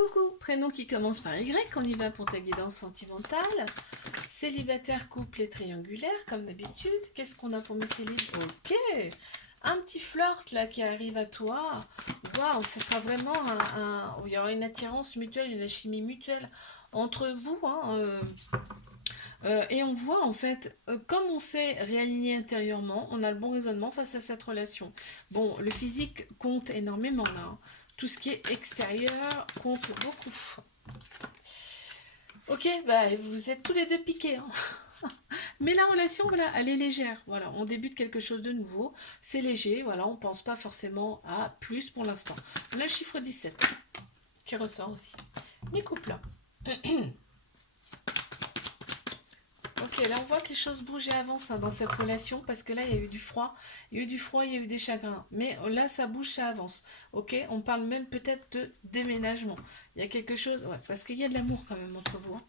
Coucou, prénom qui commence par Y, on y va pour ta guidance sentimentale. Célibataire, couple et triangulaire, comme d'habitude. Qu'est-ce qu'on a pour mes célibes? Ok, un petit flirt là qui arrive à toi. Waouh, ce sera vraiment il y aura une attirance mutuelle, une chimie mutuelle entre vous. Et on voit en fait, comme on s'est réaligné intérieurement, on a le bon raisonnement face à cette relation. Bon, le physique compte énormément là, hein. Tout ce qui est extérieur compte beaucoup. Ok, bah vous êtes tous les deux piqués, hein. Mais la relation, voilà, elle est légère. Voilà, on débute quelque chose de nouveau. C'est léger, voilà, on pense pas forcément à plus pour l'instant. On a le chiffre 17 qui ressort aussi. Mes couples. Ok, là on voit que les choses bougent et avancent, hein, dans cette relation parce que là il y a eu du froid, il y a eu du froid, il y a eu des chagrins. Mais là ça bouge, ça avance. Ok, on parle même peut-être de déménagement. Il y a quelque chose, ouais, parce qu'il y a de l'amour quand même entre vous, hein.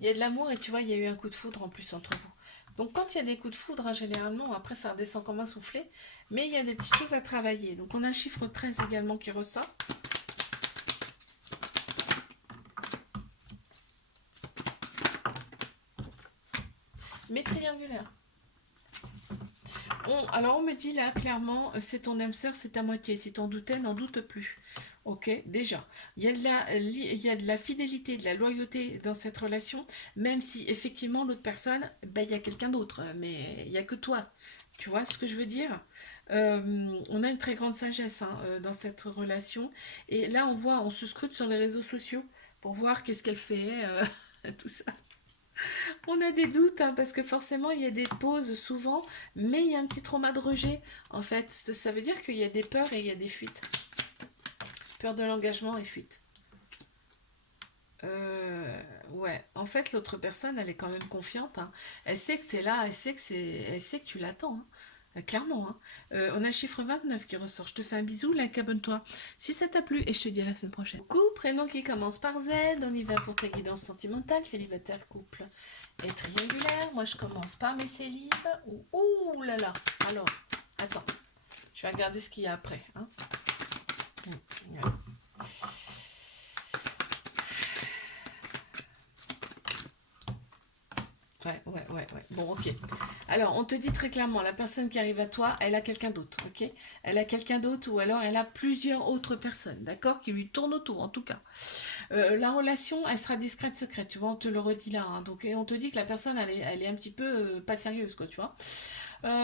Il y a de l'amour et tu vois, il y a eu un coup de foudre en plus entre vous. Donc quand il y a des coups de foudre, hein, généralement, après ça redescend comme un soufflet, mais il y a des petites choses à travailler. Donc on a le chiffre 13 également qui ressort. Mais triangulaire. Alors on me dit là clairement, c'est ton âme sœur, c'est ta moitié. Si t'en doutais, n'en doute plus. Ok, déjà, il y a de la fidélité, de la loyauté dans cette relation, même si effectivement l'autre personne, ben, il y a quelqu'un d'autre, mais il n'y a que toi. Tu vois ce que je veux dire? On a une très grande sagesse, hein, dans cette relation. Et là, on voit, on se scrute sur les réseaux sociaux pour voir qu'est-ce qu'elle fait, tout ça. On a des doutes, hein, parce que forcément, il y a des pauses souvent, mais il y a un petit trauma de rejet. En fait, ça veut dire qu'il y a des peurs et il y a des fuites. Peur de l'engagement et fuite. Ouais, en fait, l'autre personne, elle est quand même confiante, hein. Elle sait que tu es là, elle sait que tu l'attends, hein. Clairement, hein. On a le chiffre 29 qui ressort. Je te fais un bisou, like, abonne-toi. Si ça t'a plu, et je te dis à la semaine prochaine. Coucou, prénom qui commence par Z. On y va pour ta guidance sentimentale, célibataire, couple et triangulaire. Moi, je commence par mes célibes. Ouh là là. Alors, attends. Je vais regarder ce qu'il y a après, hein. Ouais. Ouais. Bon, ok. Alors, on te dit très clairement, la personne qui arrive à toi, elle a quelqu'un d'autre, ok? Elle a quelqu'un d'autre ou alors elle a plusieurs autres personnes, d'accord? Qui lui tournent autour, en tout cas. La relation, elle sera discrète, secrète, tu vois, on te le redit là, hein. Donc, et on te dit que la personne, elle est un petit peu pas sérieuse, quoi, tu vois.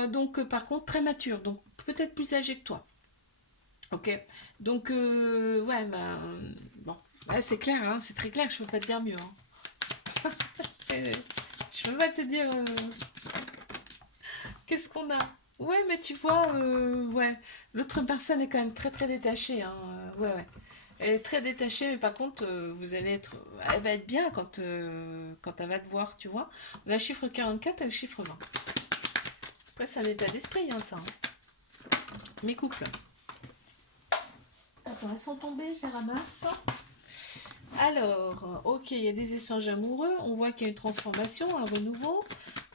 Donc, par contre, très mature, donc peut-être plus âgée que toi, ok? Donc, ouais, ben, bon. Ouais, c'est clair, hein, c'est très clair, je peux pas te dire mieux, hein. Je peux pas te dire qu'est-ce qu'on a. Ouais, mais tu vois, ouais, l'autre personne est quand même très très détachée, hein. Ouais. Elle est très détachée, mais par contre, vous allez être, elle va être bien quand elle va te voir, tu vois. On a le chiffre 44 et le chiffre 20. Après, c'est un état d'esprit, hein, ça, hein. Mes couples. Attends, elles sont tombées, je les ramasse. Alors, ok, il y a des échanges amoureux, on voit qu'il y a une transformation, un renouveau,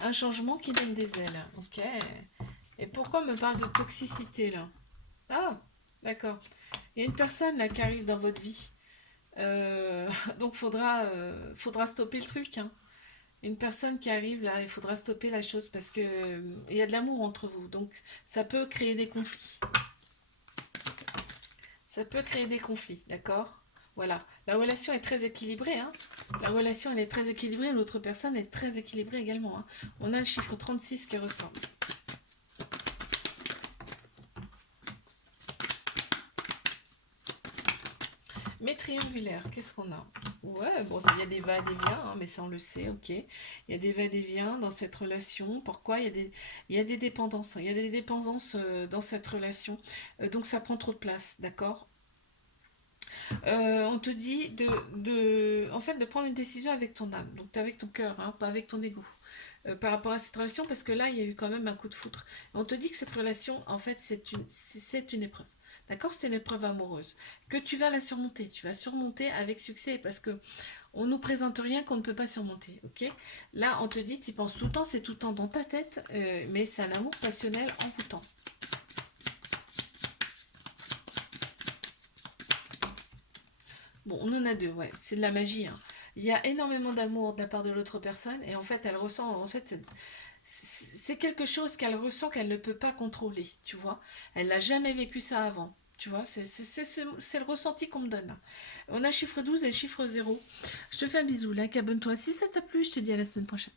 un changement qui donne des ailes. Ok. Et pourquoi on me parle de toxicité là? Ah, d'accord. Il y a une personne là qui arrive dans votre vie. Euh, donc faudra stopper le truc, hein. Une personne qui arrive là, il faudra stopper la chose parce que il y a de l'amour entre vous. Donc ça peut créer des conflits. Ça peut créer des conflits, d'accord? Voilà. La relation est très équilibrée, hein. La relation, elle est très équilibrée. L'autre personne est très équilibrée également, hein. On a le chiffre 36 qui ressort. Mais triangulaire, qu'est-ce qu'on a? Ouais, bon, il y a des va-et-vient, hein, mais ça on le sait, ok. Il y a des va-et-vient dans cette relation. Pourquoi? Il y a des dépendances, hein. Il y a des dépendances, dans cette relation. Donc ça prend trop de place, d'accord? On te dit en fait, de prendre une décision avec ton âme, donc avec ton cœur, hein, pas avec ton ego, par rapport à cette relation, parce que là, il y a eu quand même un coup de foudre. On te dit que cette relation, en fait, c'est une épreuve. D'accord? C'est une épreuve amoureuse. Que tu vas la surmonter. Tu vas surmonter avec succès, parce que on nous présente rien qu'on ne peut pas surmonter. Ok? Là, on te dit, tu y penses tout le temps, c'est tout le temps dans ta tête, mais c'est un amour passionnel envoûtant. Bon, on en a deux, ouais, c'est de la magie, hein. Il y a énormément d'amour de la part de l'autre personne et en fait, elle ressent, en fait, c'est quelque chose qu'elle ressent qu'elle ne peut pas contrôler, tu vois. Elle n'a jamais vécu ça avant, tu vois. C'est le ressenti qu'on me donne, là. On a chiffre 12 et chiffre 0. Je te fais un bisou, like, abonne-toi si ça t'a plu, je te dis à la semaine prochaine.